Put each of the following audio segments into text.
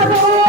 Bravo!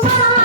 Ta-da!